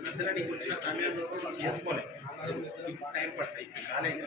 అందులో నీకు వచ్చిన సమయంలో కూడా చేసుకోలే ఇప్పుడు టైం పడతాయి కాలేదు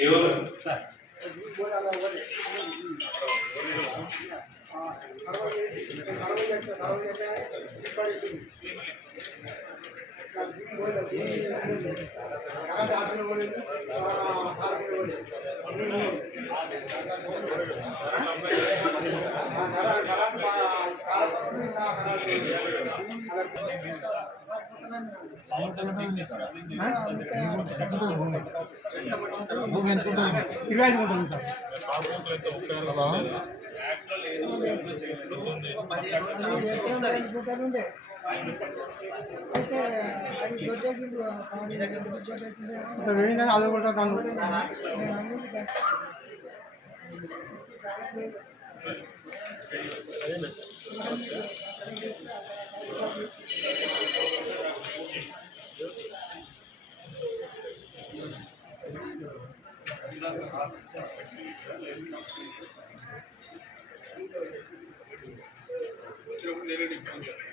ఎవరు భూమి ఎంత ఉంటుంది ఇరవై ఐదు ఉంటుంది సార్. హలో అయితే వెళ్ళిందని అది కూడా వచ్చినప్పుడు నేనే నీకు ఫోన్ చేస్తాను.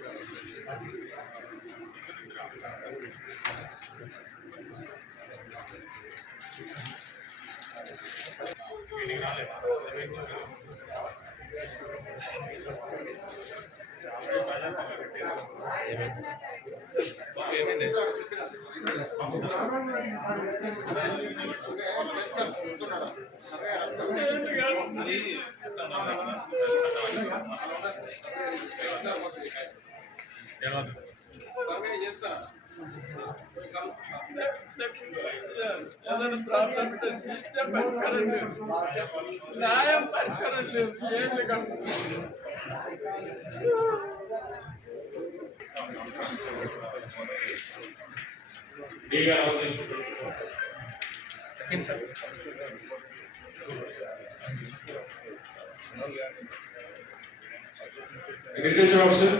ఏదైనా పరిష్కారం లేదు న్యాయం పరిష్కారం లేదు. 내가 어떤 괜찮아. Agriculture officer?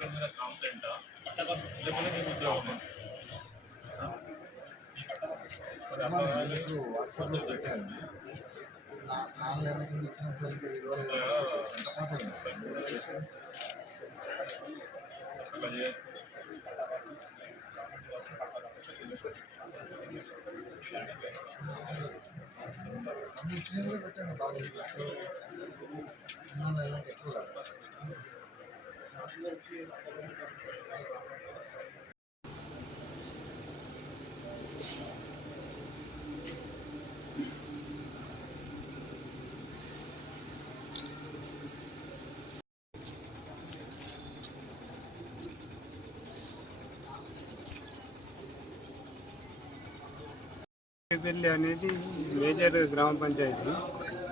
ఇరవై ఎంత పోతుంది అన్ని ఇచ్చినవి కూడా పెట్టాను. బాగా నాలుగు ఎక్కువ కాదు పెళ్ళి అనేది మేజర్ గ్రామ పంచాయతీ.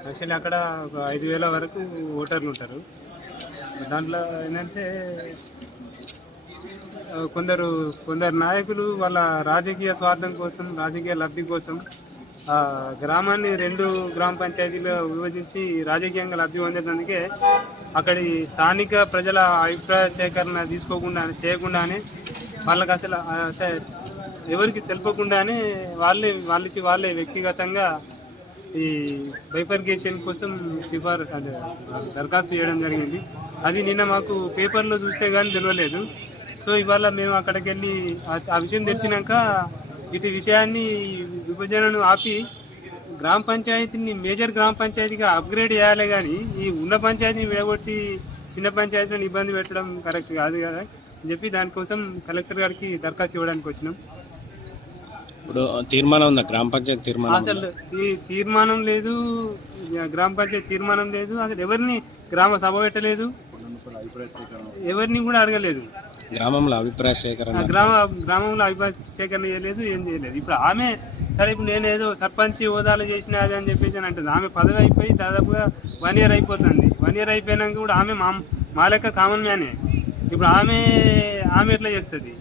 యాక్చువల్లీ అక్కడ ఒక ఐదు వేల వరకు ఓటర్లు ఉంటారు. దాంట్లో ఏంటంటే కొందరు కొందరు నాయకులు వాళ్ళ రాజకీయ స్వార్థం కోసం రాజకీయ లబ్ధి కోసం ఆ గ్రామాన్ని రెండు గ్రామ పంచాయతీలో విభజించి రాజకీయంగా లబ్ధి పొందేటందుకే అక్కడి స్థానిక ప్రజల అభిప్రాయ సేకరణ తీసుకోకుండా చేయకుండానే వాళ్ళకి అసలు ఎవరికి తెలిపకుండానే వాళ్ళే వాళ్ళకి వాళ్ళే వ్యక్తిగతంగా ఈ బైఫర్గేషన్ కోసం సిఫారసు అంటే దరఖాస్తు చేయడం జరిగింది. అది నిన్న మాకు పేపర్లో చూస్తే కానీ తెలియలేదు సో ఇవాళ మేము అక్కడికి వెళ్ళి ఆ- ఆ విషయం తెలిసినాక ఇటు విషయాన్ని విభజనను ఆపి గ్రామ పంచాయతీని మేజర్ గ్రామ పంచాయతీగా అప్గ్రేడ్ చేయాలి కానీ ఈ ఉన్న పంచాయతీని వేగొట్టి చిన్న పంచాయతీలను ఇబ్బంది పెట్టడం కరెక్ట్ కాదు కదా అని చెప్పి దానికోసం కలెక్టర్ గారికి దరఖాస్తు ఇవ్వడానికి వచ్చినాం. ఇప్పుడు తీర్మానం ఉందా? గ్రామ పంచాయతీ తీర్మానం? అసలు ఈ తీర్మానం లేదు. గ్రామ పంచాయతీ తీర్మానం లేదు. అసలు ఎవరిని గ్రామ సభ పెట్టలేదు? ఎవరిని కూడా అడగలేదు. గ్రామంలో అభిప్రాయ ఆ సేకరణ గ్రామ గ్రామంలో అభిప్రాయ సేకరణ చేయలేదు ఏం చేయలేదు. ఇప్పుడు ఆమె సరే ఇప్పుడు నేను ఏదో సర్పంచ్ హోదాలు చేసిన అది అని చెప్పేసి అని అంటుంది. ఆమె పదవి అయిపోయి దాదాపుగా వన్ ఇయర్ అయిపోతుంది. వన్ ఇయర్ అయిపోయినాక కూడా ఆమె మా మా లెక్క కామన్ మ్యానే ఇప్పుడు ఆమె ఆమె ఎట్లా చేస్తుంది?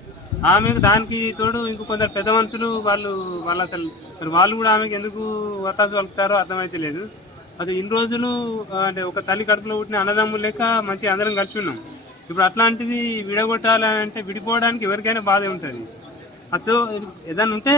ఆమెకు దానికి తోడు ఇంకో కొందరు పెద్ద మనుషులు వాళ్ళు వాళ్ళు అసలు మరి వాళ్ళు కూడా ఆమెకి ఎందుకు వతాసు పలుకుతారో అర్థమైతే లేదు. అది ఇన్ని రోజులు అంటే ఒక తల్లి కడుపులో పుట్టిన అన్నదమ్ములు లేక మంచి అందరం కలిసి ఉన్నాం. ఇప్పుడు అట్లాంటిది విడగొట్టాలంటే విడిపోవడానికి ఎవరికైనా బాధ ఉంటుంది. అసలు ఏదైనా ఉంటే